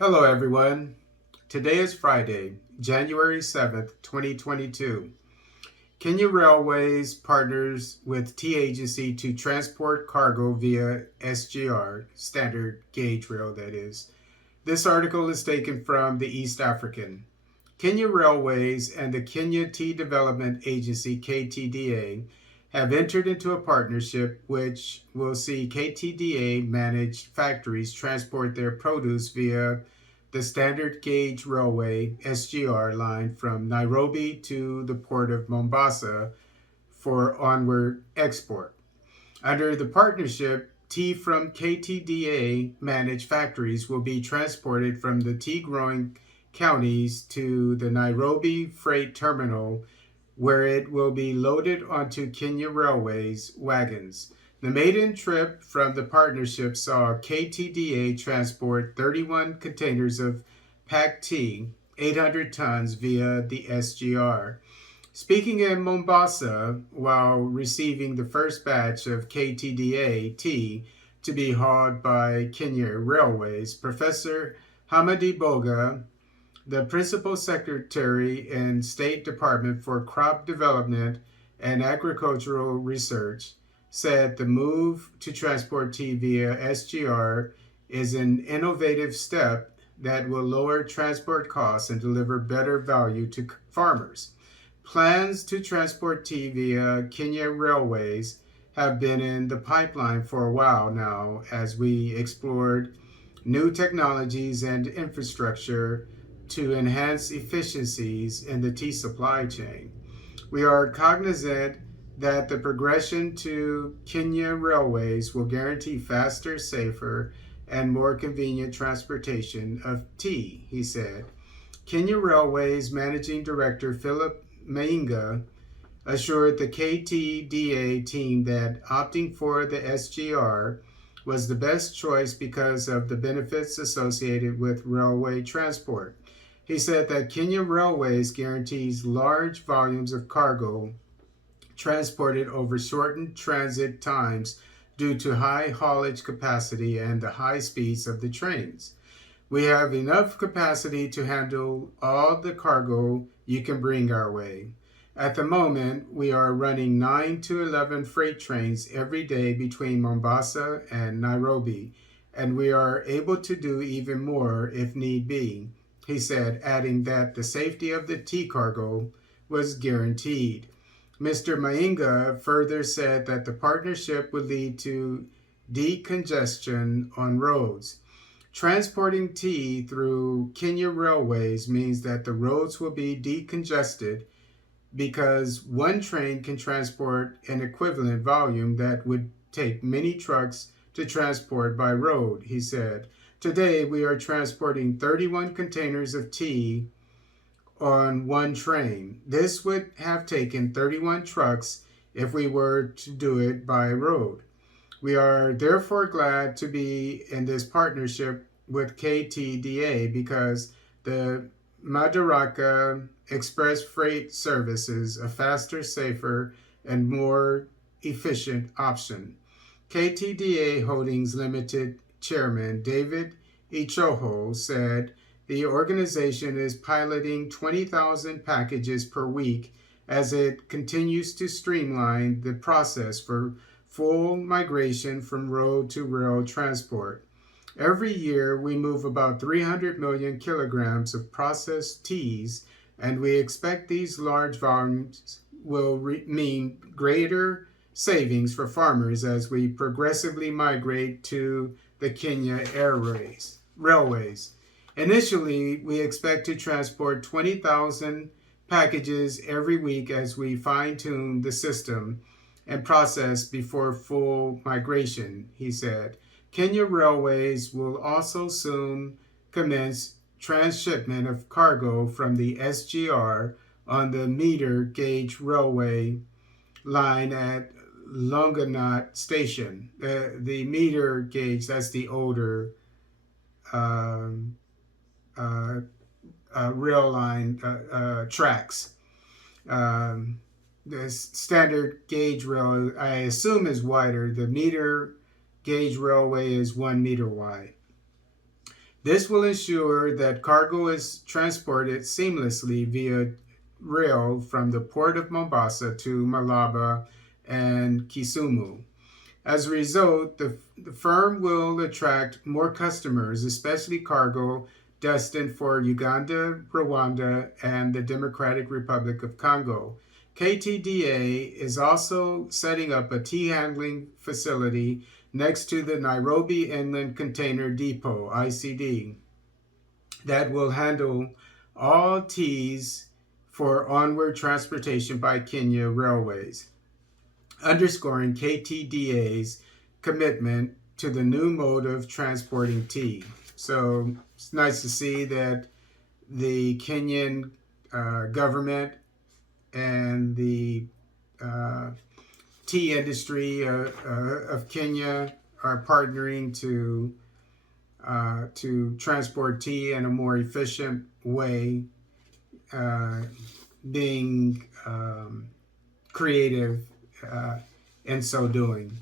Hello, everyone. Today is Friday, January 7th, 2022. Kenya Railways partners with T Agency to transport cargo via SGR, standard gauge rail, that is. This article is taken from the East African. Kenya Railways and the Kenya Tea Development Agency, KTDA, have entered into a partnership which will see KTDA managed factories transport their produce via the standard gauge railway SGR line from Nairobi to the port of Mombasa for onward export. Under the partnership, tea from KTDA managed factories will be transported from the tea growing counties to the Nairobi Freight Terminal, where it will be loaded onto Kenya Railways wagons. The maiden trip from the partnership saw KTDA transport 31 containers of packed tea, 800 tons, via the SGR. Speaking in Mombasa while receiving the first batch of KTDA tea to be hauled by Kenya Railways, Professor Hamadi Boga, the Principal Secretary in State Department for Crop Development and Agricultural Research, said the move to transport tea via SGR is an innovative step that will lower transport costs and deliver better value to farmers. Plans to transport tea via Kenya Railways have been in the pipeline for a while now as we explored new technologies and infrastructure to enhance efficiencies in the tea supply chain. We are cognizant that the progression to Kenya Railways will guarantee faster, safer, and more convenient transportation of tea, he said. Kenya Railways Managing Director Philip Mainga assured the KTDA team that opting for the SGR was the best choice because of the benefits associated with railway transport. He said that Kenya Railways guarantees large volumes of cargo transported over shortened transit times due to high haulage capacity and the high speeds of the trains. We have enough capacity to handle all the cargo you can bring our way. At the moment, we are running 9 to 11 freight trains every day between Mombasa and Nairobi, and we are able to do even more if need be, he said, adding that the safety of the tea cargo was guaranteed. Mr. Mainga further said that the partnership would lead to decongestion on roads. Transporting tea through Kenya Railways means that the roads will be decongested because one train can transport an equivalent volume that would take many trucks to transport by road, he said. Today, we are transporting 31 containers of tea on one train. This would have taken 31 trucks if we were to do it by road. We are therefore glad to be in this partnership with KTDA because the Madaraka Express Freight Service is a faster, safer, and more efficient option. KTDA Holdings Limited Chairman David Ichoho said the organization is piloting 20,000 packages per week as it continues to streamline the process for full migration from road to rail transport. Every year, we move about 300 million kilograms of processed teas, and we expect these large volumes will mean greater savings for farmers as we progressively migrate to the Kenya Railways. Initially, we expect to transport 20,000 packages every week as we fine-tune the system and process before full migration, he said. Kenya Railways will also soon commence transshipment of cargo from the SGR on the meter gauge railway line at Longonot Station. The meter gauge, that's the older rail line tracks. The standard gauge rail, I assume, is wider. The meter gauge railway is 1 meter wide. This will ensure that cargo is transported seamlessly via rail from the port of Mombasa to Malaba and Kisumu. As a result, the firm will attract more customers, especially cargo destined for Uganda, Rwanda, and the Democratic Republic of Congo. KTDA is also setting up a tea handling facility next to the Nairobi Inland Container Depot, ICD, that will handle all teas for onward transportation by Kenya Railways, underscoring KTDA's commitment to the new mode of transporting tea. So it's nice to see that the Kenyan government and the tea industry of Kenya are partnering to transport tea in a more efficient way, being creative in so doing.